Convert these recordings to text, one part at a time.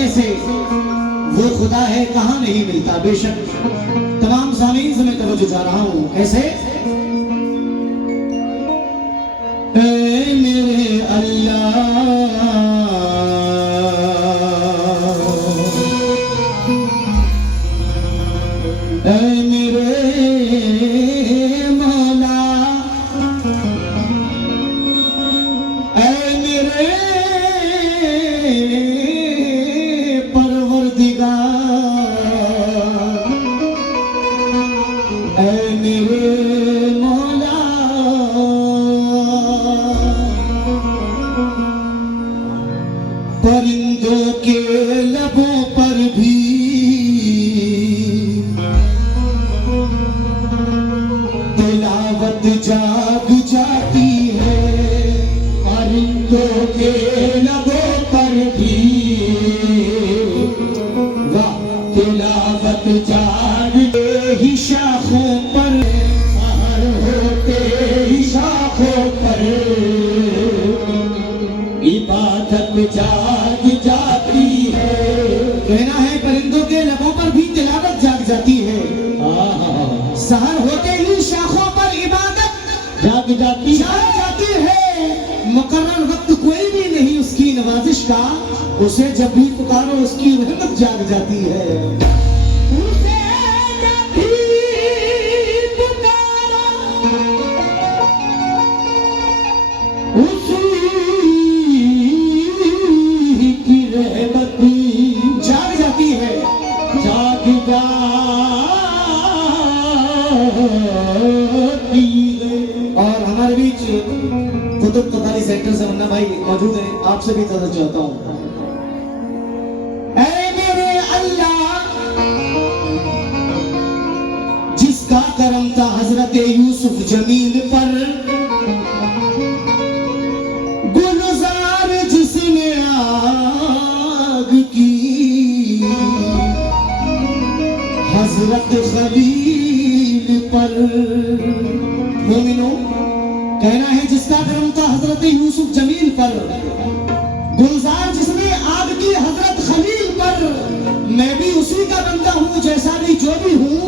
तरीके से वो खुदा है कहाँ नहीं मिलता। बेशक तमाम सामीन से मैं तवज्जो जा रहा हूँ। कैसे? ऐ मेरे अल्लाह, ऐ मेरे मौला, ऐ मेरे परवरदिगार, ऐ मेरे मौला। परिंदों के लबों पर भी तिलावत जाग जाती है। परिंदों के लबों पर भी वाह तिलावत जाग ही शाखों पर, सहर होते ही शाखों पर इबादत जाग जाती है। कहना है परिंदों के लबों पर भी तिलावत जाग जाती है। सहर होते ही शाखों पर इबादत जाग जाती है। मुकर्रर वक्त कोई भी नहीं उसकी नवाजिश का, उसे जब भी पुकारो उसकी रहमत जाग जाती है। उसे जब भी पुकारो उसी की रहमत जाग जाती है। जाग जाती है। और हमारे बीच कुतुब कतारी सेंटर से मुन्ना भाई मौजूद हैं, आपसे भी तवज्जो चाहता हूँ। ऐ मेरे अल्लाह, जिसका करम था हजरत यूसुफ जमीन पर, गुलजार जिसने आग की हजरत खलील पर। मोमिनो, कहना है जिसका करम था हजरत यूसुफ जमीन पर, गुलजार जिसने आग की हजरत खलील पर। मैं भी उसी का बंदा हूँ, जैसा भी जो भी हूँ,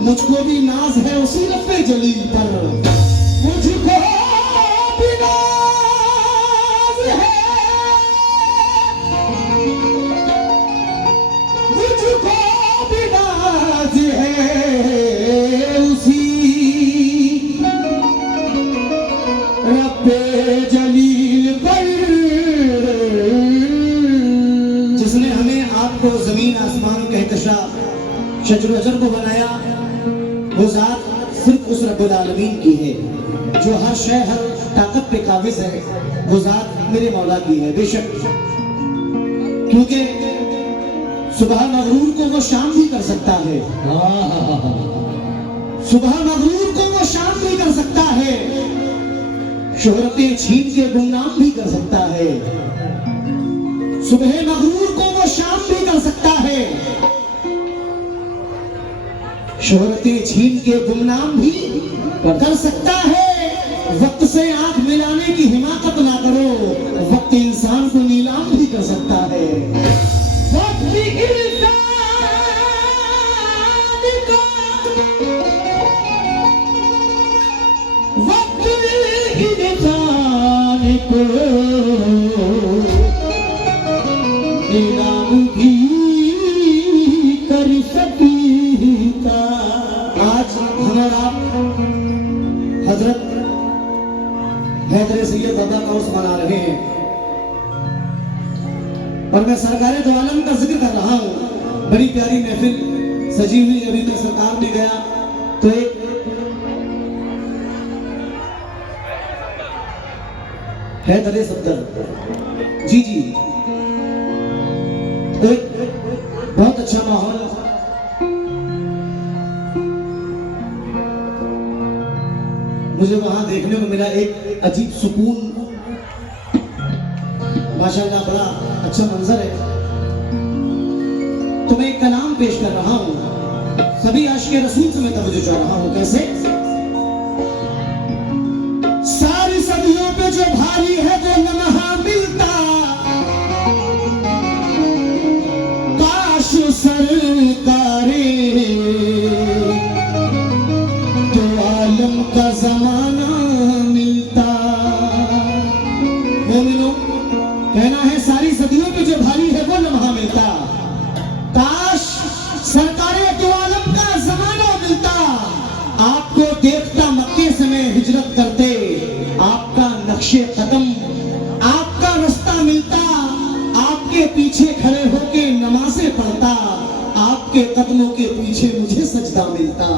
मुझको भी नाज है उसी रब्बे जलील पर। मुझको भी नाज है, मुझको भी नाज है उसी रब्बे जलील पर, जिसने हमें आपको जमीन आसमान कहकशा शजर अजर को बनाया। वो जात सिर्फ उस रब्बुल आलमीन की है जो हर शय हर ताकत पे काबिज है। वो जात मेरे मौला की है। बेशक क्योंकि सुबह मगरूर को वो शाम भी कर सकता है, सुबह मगरूर को वो शाम भी कर सकता है, शोहरतें छीन के गुमनाम भी कर सकता है। सुबह मगरूर को वो शाम भी कर सकता है, शोहरतें छीन के गुमनाम भी कर सकता है। वक्त से आंख मिलाने की हिमाकत ना करो, वक्त इंसान को नीलाम भी कर सकता है। वक्त इंसान को, वक्त इंसान को नीलाम भी कर सकता। आज हम और आप हजरत हैदर सैयद दादा का उर्स मना रहे हैं और मैं सरकारे दो आलम का जिक्र कर रहा हूँ। बड़ी प्यारी महफिल सजी हुई, अभी तक सरकार भी गया तो एक हैदर सफदर जी तो एक बहुत अच्छा माहौल। मुझे वहां देखने को मिला एक अजीब सुकून, माशाल्लाह बड़ा अच्छा मंजर है। तो मैं एक कलाम पेश कर रहा हूं, सभी आशिक़े रसूल से मैं तवज्जो चाह रहा हूं। कैसे? सारी सदियों पे जो भारी है वो लम्हा मिलता, मोमिनो, कहना है सारी सदियों पे जो भारी है वो लम्हा मिलता। काश सरकारे दो आलम का जमाना मिलता, आपको देखता मक्के से मैं हिजरत करते, आपका नक्शे कदम आपका रास्ता मिलता, आपके पीछे खड़े होके नमाजें पढ़ता, आपके कदमों के पीछे मुझे सजदा मिलता।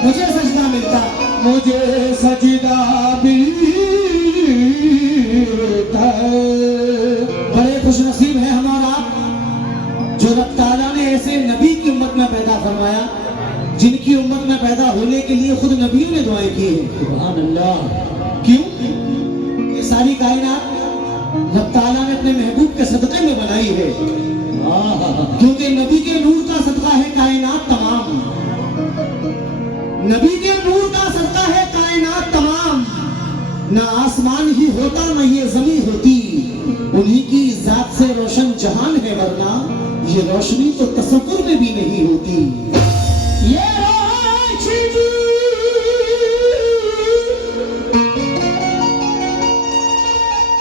मुझे सजदा मिलता, मुझे सजदा मिलता। बड़े खुशनसीब है हमारा जो रब ताला ने ऐसे नबी की उम्मत में पैदा फरमाया, जिनकी उम्मत में पैदा होने के लिए खुद नबियों ने दुआएं की है। सुभान अल्लाह। क्यों? ये सारी कायनात रब ताला ने अपने महबूब के सदक़े में बनाई है, क्योंकि नबी के नूर का सदका है कायनात तमाम। नबी के नूर का सदका है कायनात तमाम। ना आसमान ही होता ना ये जमीन होती, उन्हीं की जात से रोशन जहान है, वरना ये रोशनी तो तसव्वुर में भी नहीं होती। ये रोशनी,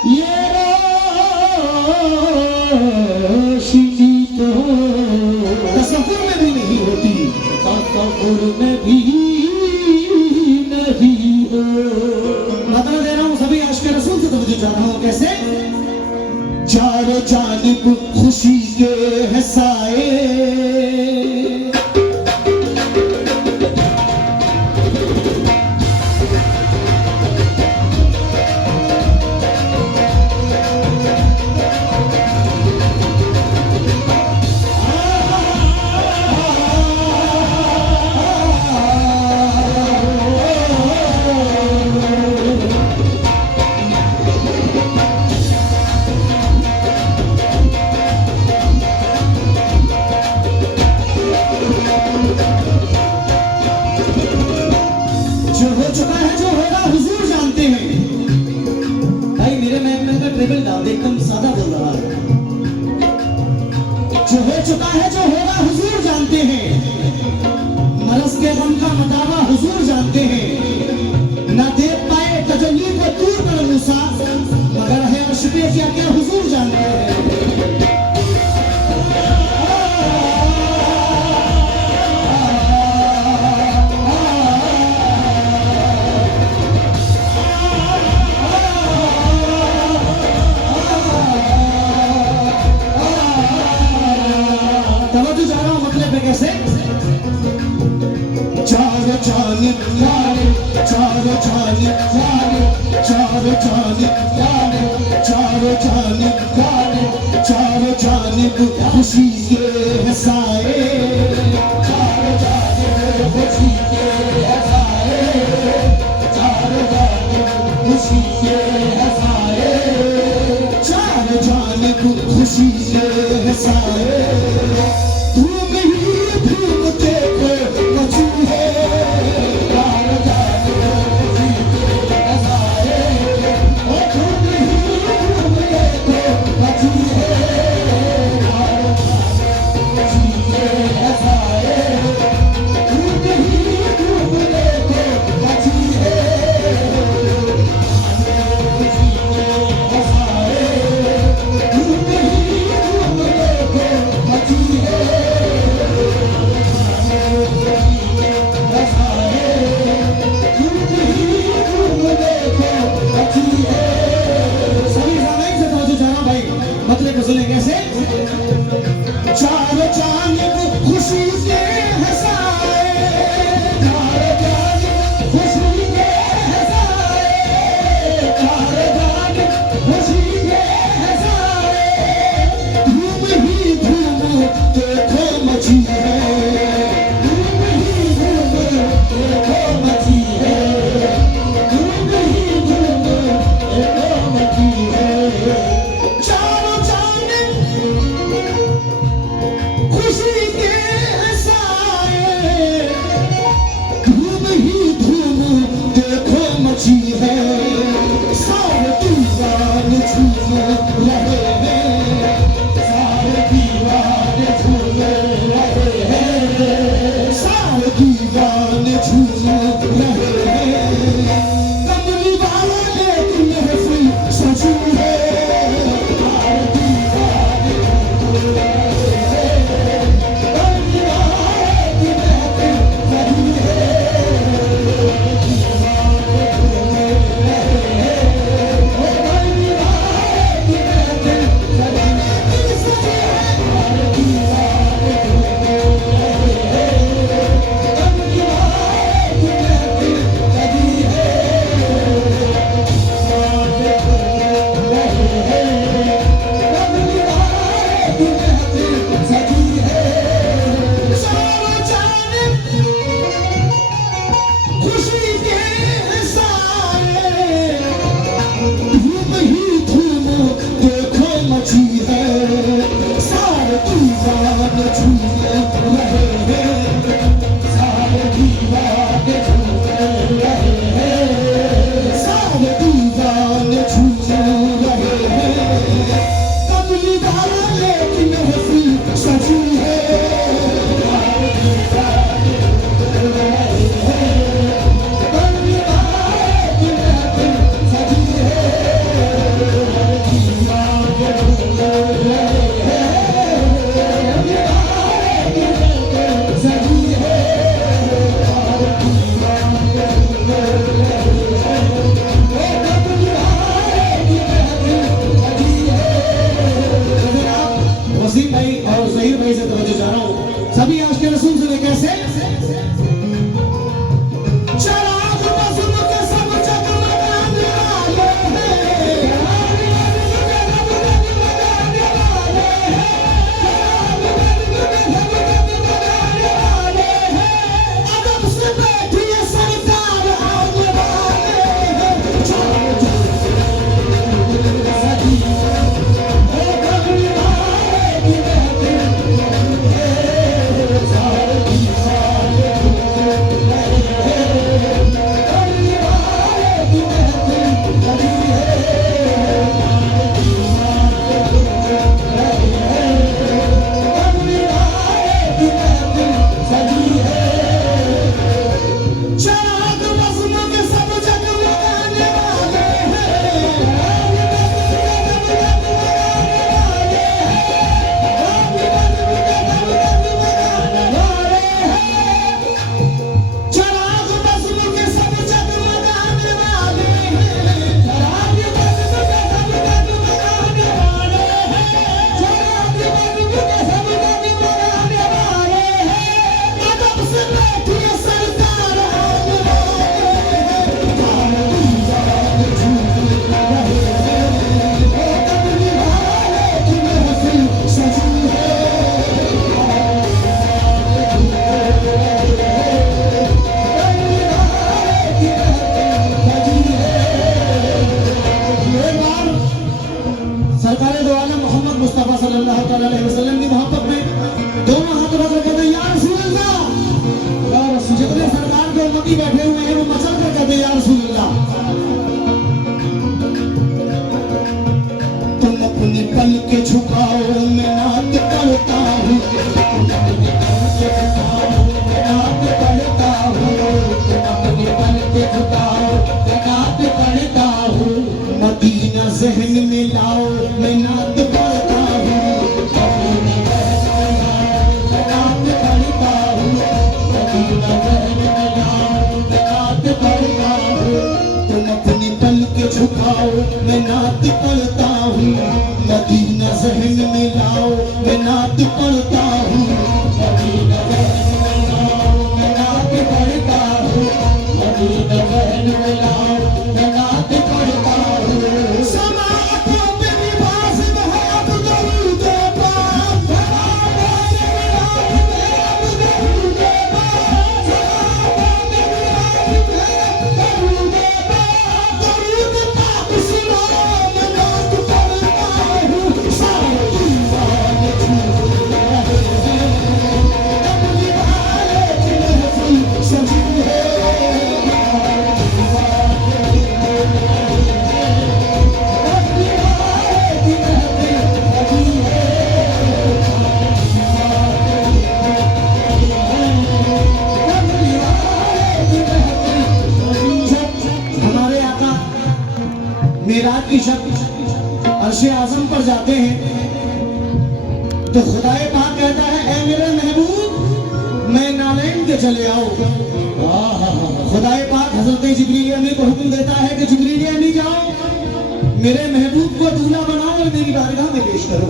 ये रोशनी तो तसव्वुर में भी नहीं होती, तसव्वुर में भी नहीं हो। मतलब दे रहा हूं सभी आशिक़ रसूल से तवज्जो चाहता हूं। कैसे? चारों जानिब खुशी के है साए, जो हो चुका है जो होगा हुजूर जानते हैं। भाई मेरे महफिल का ट्रेबल डाल दे, एकदम सादा बोल रहा है। जो हो चुका है जो होगा हुजूर जानते हैं, मरस के गम का मदावा हुजूर जानते हैं। ना देख पाए तजल्ली को दूर पर मूसा, मगर है अर्श पे क्या क्या हुजूर जानते हैं। तवज्जो जा रहा हूं मतलब पे कैसे? चारों जानिब यारे, चारों जानिब यारे, चारों जानिब यारे, चारों जानिब यारे, चारों जानिब खुशी के है साए, चारों जानिब खुशी के है साए, चारों जानिब खुशी के है साए, चारों जानिब खुशी के है साए। धूम ही धूम देखो मची है, चारों जानिब खुशी के है साए, ओ धूम ही धूम देखो मची है, चारों जानिब खुशी के है साए, धूम ही धूम देखो मची है, खुशी के है साए, धूम ही धूम देखो मची है, सभी ज़ानाइन से तवज्जो जा रहा हूं भाई, मतलब को सुने कैसे? चारों जानिब खुशी के है साए, चारों जानिब खुशी के है साए, चारों जानिब खुशी के है साए, धूम ही धूम देखो मची है, धूम ही धूम देखो मची है, धूम ही धूम देखो मची है, चारों जानिब झूम रहे हैं, सारे दीवाने झूम रहे हैं, सारे दीवाने झूम रहे हैं। कमली वाला लेकिन महफिल सजी है, सारे दीवाने झूम रहे हैं, कमली वाले की महफिल सजी है, दीवाने झूम रहे हैं, ओ कमली वाले की महफिल सजी है, सारे दीवाने झूम रहे हैं, कमली वाले की महफिल सजी है, दीवाने झूम रहे हैं, कमली वाले की महफिल सजी है। चारों जानिब खुशी के साए, धूम ही धूम देखो मची है, सारे दीवाने झूम रहे हैं, सारे दीवाने झूम रहे हैं, सारे दीवाने झूम रहे हैं। कमली वाला लेकिन महफिल सजी है, सारे दीवाने झूम रहे हैं, कमली वाले की महफिल सजी है, दीवाने झूम रहे हैं, कमली वाले की महफिल सजी है, सारे दीवाने झूम रहे हैं, ओ कमली वाले की महफिल सजी है। वसीम भाई और जहीर भाई से तवज्जो चाह रहा हूँ। सभी आज के रसूल से कैसे चराग बज़्म के सब जगमगाने वाले हैं, चराग बज़्म के सब जगमगाने वाले हैं, चराग बज़्म के सब जगमगाने वाले हैं, अदब से बैठिए सरकार आने वाले हैं, चारों तरफ सजी है, ओ कमली वाले की महफिल है, सारे दीवाने झूम रहे हैं, कमली वाले की महफिल सजी है, दीवाने झूम रहे हैं, कमली वाले की महफिल सजी है। चराग बज़्म के सब जगमगाने वाले हैं, चराग बज़्म के सब जगमगाने वाले हैं, चराग बज़्म के सब जगमगाने वाले हैं, चराग बज़्म के सब जगमगाने वाले हैं, चराग बज़्म के सब जगमगाने वाले हैं, अदब से बैठिए सरकार आने वाले हैं, सारे दीवाने झूम रहे हैं, ओ कमली वाले की महफिल सजी है, सरकार दो आलम मोहम्मद मुस्तफा सल्लल्लाहु अलैहि वसल्लम की मोहब्बत में दोनों हाथ उठा कर कहते हैं या रसूल अल्लाह। जितने सरकार के उम्मती बैठे हुए हैं वो मचल कर कहते हैं या रसूल अल्लाह। तुम अपनी पल के झुकाओ मैं नात करता हूँ, तुम अपनी पल के झुकाओ मैं नात करता हूँ, तुम अपनी पल के झुकाओ मैं नात करता हूँ, मदीना ज़हन में लाओ मैं नात पढ़ता हूँ, मदीना ज़हन में लाओ मैं नात पढ़ता हूँ, मदीना ज़हन में लाओ मैं नात पढ़ता हूँ, तुम अपनी पल के झुकाओ मैं नात पढ़ता हूँ, मदीना ज़हन में लाओ मैं नात पढ़ता हूँ, मदीना ज़हन में लाओ मैं नात पढ़ता हूँ, मदीना ज़हन में लाओ मैं नात पढ़ता हूँ। समातों पे भी वाजिब है अब दरूद पाक, समातों पे भी वाजिब है अब दरूद पाक, समातों पे भी वाजिब है अब दरूद पाक, दरूद पाक सुनाओ मैं नात पढ़ता हूँ, सारे दीवाने झूम रहे की शब अर्शे आजम पर जाते हैं तो खुदाए पाक कहता है ऐ मेरे महबूब मैं नालैन के चले आओ। खुदाए पाक हजरत जिब्रील अमीन को हुक्म देता है कि जिब्रील अमीन जाओ मेरे महबूब को दूल्हा बनाओ और मेरी बारगाह में पेश करो।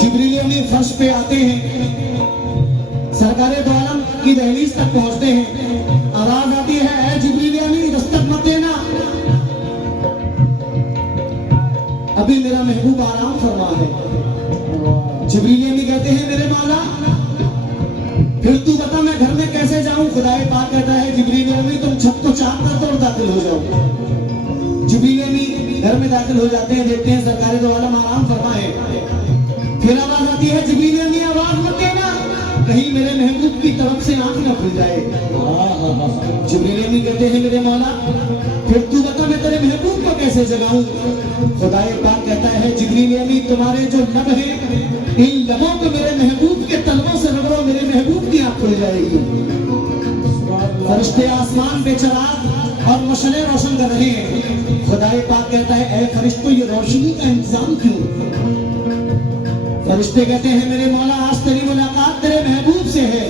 जिब्रील अमीन फर्श पे आते हैं, सरकारे दो आलम की दहलीज तक पहुंचते हैं, आवाज आती है ऐ जिब्रील अमीन दस्तक मत देना, अभी मेरा महबूब आराम फरमा है। जिब्रील अमीन कहते हैं मेरे मौला फिर तू बता मैं घर में कैसे जाऊं। खुदाए पाक कहता है जिब्रील अमीन तुम छत को चाक कर दो और दाखिल हो जाओ। जिब्रील अमीन घर में दाखिल हो जाते हैं, देखते हैं सरकारे दो आलम आराम फरमाए। फिर आवाज आती है जिब्रील अमीन आवाज मत देना कहीं मेरे महबूब की तरफ से आंख न खुल जाए। जिब्रील अमीन कहते हैं मेरे मौला फिर तू बता मैं तेरे महबूब को कैसे जगाऊं। खुदाए पाक कहता है जिब्रील अमीन तुम्हारे जो लब है इन लबों को मेरे महबूब के तलवों से रगड़ो, मेरे महबूब की आंख खुल जाएगी। फरिश्ते आसमान पे चराग और मशले रोशन कर रहे हैं। खुदाए पाक कहता है ऐ फरिश्तों ये रोशनी का इंतजाम क्यों। फरिश्ते कहते हैं मेरे मौला आज तेरी मुलाकात तेरे महबूब से है।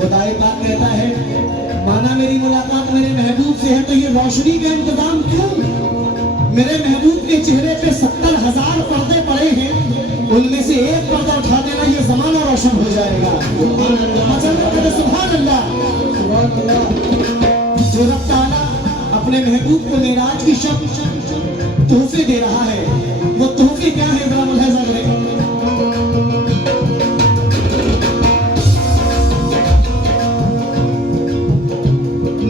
खुदाए पाक कहता है माना मेरी मुलाकात मेरे महबूब से है तो ये रोशनी का इंतजाम क्यों। मेरे महबूब के चेहरे पे 70,000 पर्दे पड़े हैं, उनमें से एक पर्दा उठा देना ये जमाना रोशन हो जाएगा। सुभान अल्लाह। जो रब ताला अपने महबूब को मेराज की शब तोहफे दे रहा है वो तोहफे क्या है जरा मुलाहिजा करें।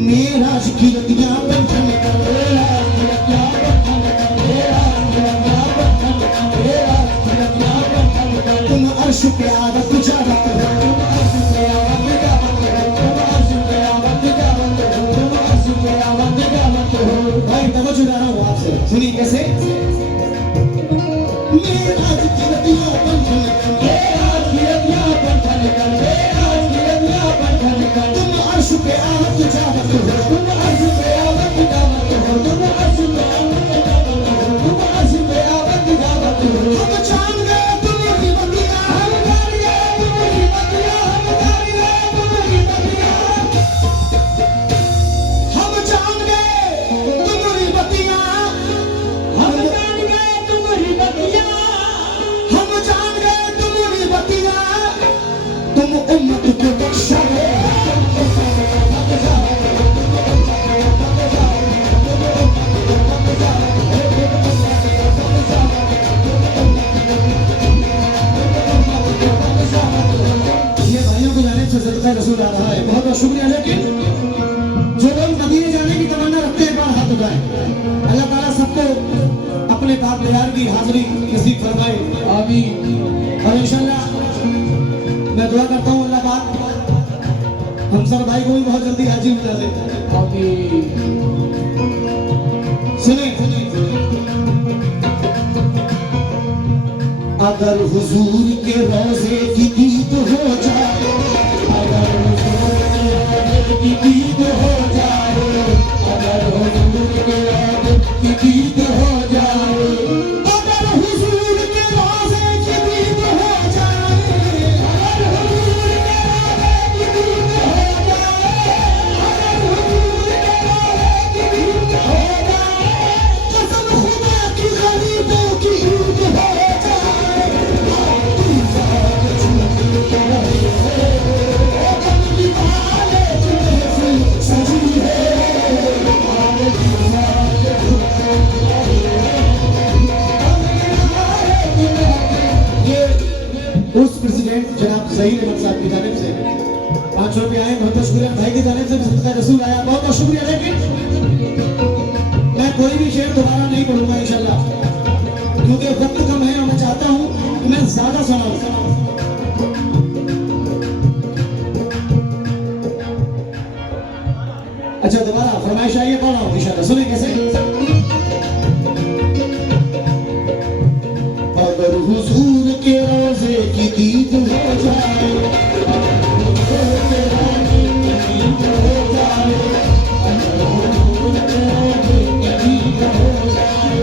मेराज की रतियां बंधन तुम अर्श पे आदत जावत भाई तवज्जो रहा हूँ आपसे सुनिए कैसे। मेराज की रतियां बंधन तुम अर्श पे आदत जावत हम जान गए तुम्हारी बतिया हम जान गए तुम्हारी बतिया हम जान गए तुम्हारी बतिया हम जान गए तुम्हारी बतिया हम जान गए तुम्हारी बतिया हम जान गए तुम्हारी बतिया तुम उम्मत को बख्शा है। रसूल आ रहा है बहुत बहुत शुक्रिया। लेकिन जो लोग मदीने जाने की तमन्ना रखते हैं बार हाथ उठाएं। अल्लाह ताला सबको अपने पाक प्यार की हाजिरी नसीब फरमाए आमीन। और इंशाल्लाह मैं दुआ करता हूँ अल्लाह पाक हम सब भाई को भी बहुत जल्दी हाजिर बना दे आमीन। सुने अगर हुजूर के रोजे की दीद हो जाए की दीद हो जाए अगर हुजूर के रोज़े की दीद हो जाए अगर हुजूर के रोज़े की दीद हो जाए अगर हुजूर के रोज़े की दीद हो जाए अगर हुजूर के रोज़े की दीद हो जाए कसम खुदा की गरीबों की ईद हो जाए उस प्रेसिडेंट जनाब ज़हीर अहमद साहब की जानिब से 500 रुपये आए, बहुत बहुत शुक्रिया। भाई की जानिब से सदका रसूल आया, बहुत बहुत शुक्रिया। लेकिन मैं कोई भी शेर दोबारा नहीं पढ़ूंगा इंशाल्लाह क्योंकि वक्त कम है और मैं चाहता हूँ कि मैं ज्यादा सुनाऊं। अच्छा दोबारा फरमाइश आई है, पढ़ रहा हूँ इंशाल्लाह। सुने कैसे। अगर हुजूर के रोजे की दीद हो जाए अगर हुजूर के रोजे की दीद हो जाए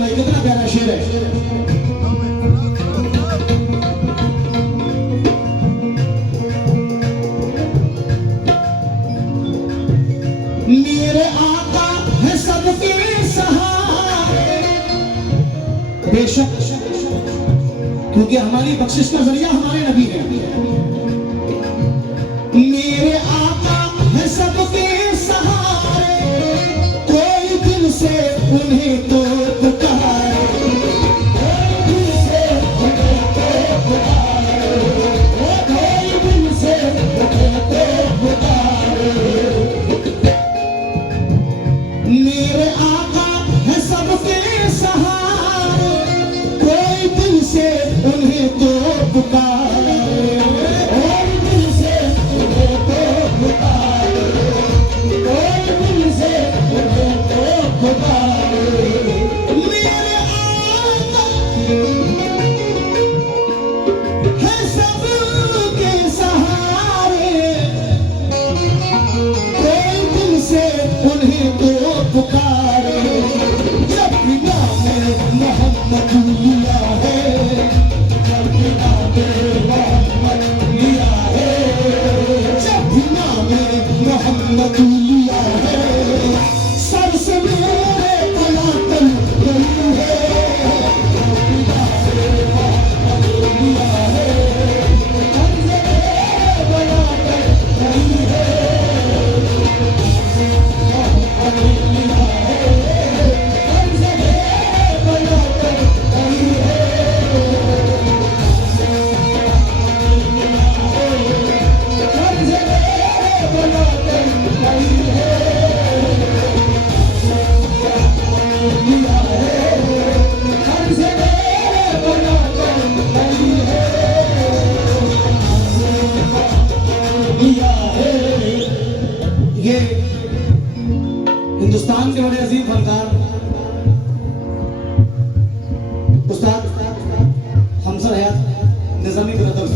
भाई, कितना प्यारा शेर है। मेरे आका है सबके सहारे, बेशक क्योंकि हमारी बख्शिश का जरिया हमारे नबी है। मेरे आका है सबके सहारे, कोई दिल से उन्हें तो पुकारे, कोई दिल से उन्हें तो पुकारे, कोई दिल से उन्हें तो पुकारे। मेरे आका है सबके सहारे, कोई दिल से उन्हें तो पुकारे, कोई दिल से उन्हें तो पुकारे, कोई दिल से उन्हें तो पुकारे। मेरे आका है सबके सहारे, कोई दिल से उन्हें तो पुकारे। जब भी नाम मोहम्मद लिया है, जब भी नाम मोहम्मद लिया है, जब भी नाम मोहम्मद लिया है, सर से मेरे तलातल गई है। जब भी नाम मोहम्मद लिया है, सर से मेरे तलातल गई है। ये हिंदुस्तान के बड़े अजीम फनकार उस्ताद हमसर हयात निज़ामी ब्रदर्स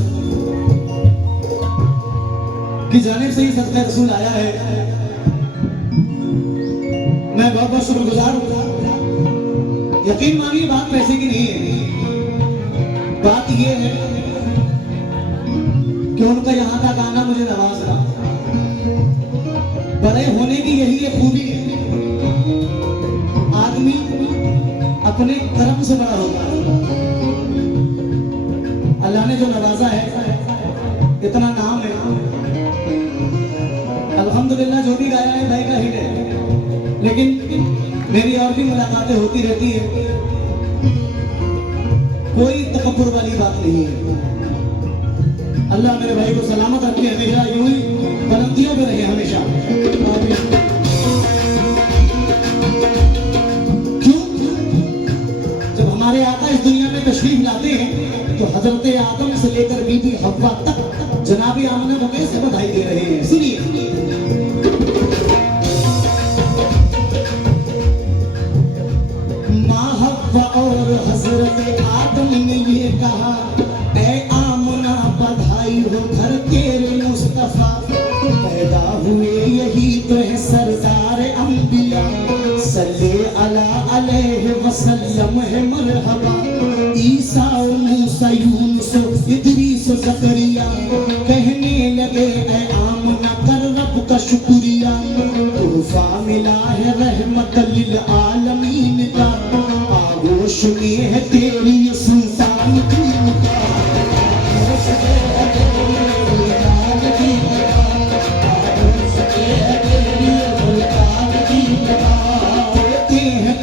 की जानिब से ही सदका रसूल आया है। मैं बहुत बहुत शुक्रगुजार हूँ। यकीन मानिए बात पैसे की नहीं है, बात ये है कि उनका यहाँ का गाना मुझे नवाज रहा। बड़े होने की यही एक खूबी है, आदमी अपने कर्म से बड़ा होता है। अल्लाह ने जो नवाजा है, इतना नाम है, अल्हम्दुलिल्लाह। जो भी गाया है भाई का हिट है, लेकिन मेरी और भी मुलाकातें होती रहती है, कोई तकब्बुर वाली बात नहीं है। अल्लाह मेरे भाई को सलामत रखे, हमेशा यूं ही बुलंदियों पे रहे हमेशा। क्यों? जब हमारे आका इस दुनिया में तशरीफ लाते हैं तो हजरत आदम से लेकर बीबी हव्वा तक जनाबी आमना को कैसे बधाई दे रहे हैं, सुनिए। माँ हव्वा और हजरत आदम ने ये कहा, ऐ आमना बधाई हो घर तेरे मुस्तफा, पैदा हुए यही तो है सरदार अंबिया, सल्ले अला अलैहि वसल्लम है मरहबा। ईसा मूसा यूनुस इदरीस ज़करिया, कहने लगे ऐ आमना कर रब का शुक्रिया, तोहफा मिला है रहमत लिल आलमीन का, आगोश में है तेरी सुल्तान दीन का।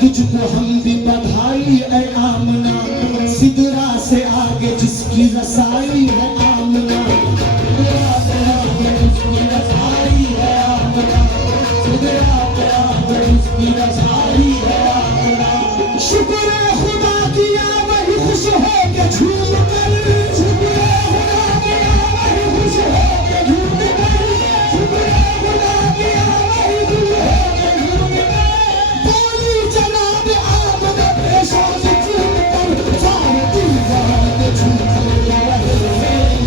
तुझको हम भी बधाई ऐ आमना, सिदरा से आगे जिसकी रसाई है आमना, सिदरा से आगे जिसकी रसाई है आमना, सिदरा से आगे जिसकी रसाई है आमना। शुक्र है खुदा किया वही खुश हो के झूम कर, शुक्र है खुदा किया वही खुश हो के झूम कर, शुक्र है खुदा किया वही खुश हो के झूम कर। बोली जनाब आमना पेशा से झूम कर, सारे दीवार झूम रहे हैं।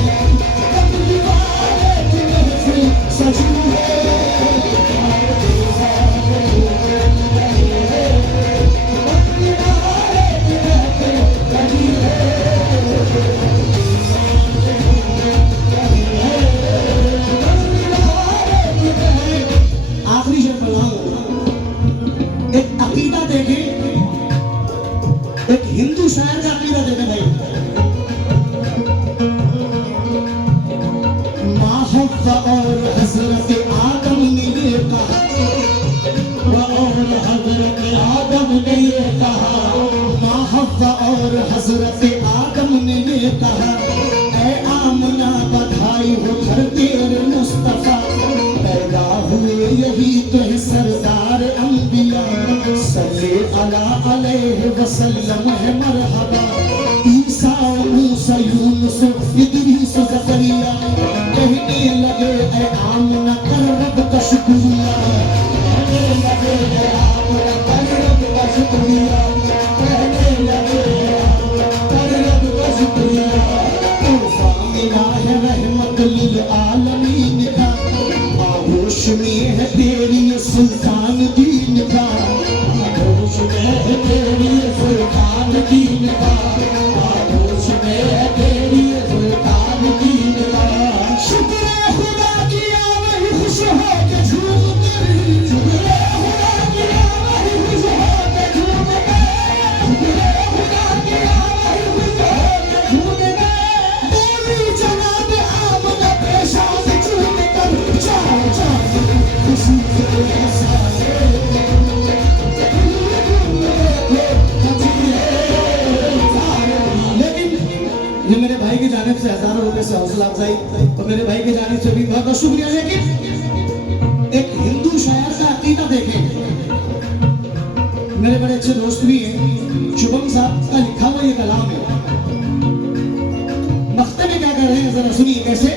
एक हिंदू शायर का अकीदा देते भाई। माँ हव्वा और हजरत आदम ने ये कहा, और हजरत आदम ने ये कहा, माँ हव्वा और हजरत आदम ने ये कहा, ऐ आमना बधाई हो घर तेरे मुस्तफा, पैदा हुए यही तो है सरदार अंबिया, सल्ले अला अलैहि वसल्लम है मरहबा। ईसा मूसा यूनुस इदरीस ज़करिया, कहने लगे ऐ आमना कर रब का शुक्रिया, कहने लगे आमना कर रब का शुक्रिया, कहने लगे आमना कर रब का शुक्रिया। तोहफा मिला है रहमत लिल आलमीन का, आगोश में है तेरी ये सुल्तान दीन का, आगोश में है तेरी सुल्तान दीन का, आगोश में है तेरी सुल्तान दीन का। शुक्र है खुदा किया वही खुश हो के झूम कर, शुक्र है खुदा किया वही खुश हो के झूम के, शुक्र है खुदा किया वही खुश हो के झूम के। बोली जनाब आमना पेशाब चूम कर, चार चार खुशी के सारे लेकिन ये मेरे भाई की जानिब से हजारों रुपए से हौसला अफजाई, तो मेरे भाई की जानिब से भी बहुत बहुत शुक्रिया। लेकिन एक हिंदू शायर का अकीदा देखें, मेरे बड़े अच्छे दोस्त भी हैं, शुभम साहब का लिखा हुआ ये कलाम है, मख्ते में क्या कर रहे हैं जरा सुनिए कैसे।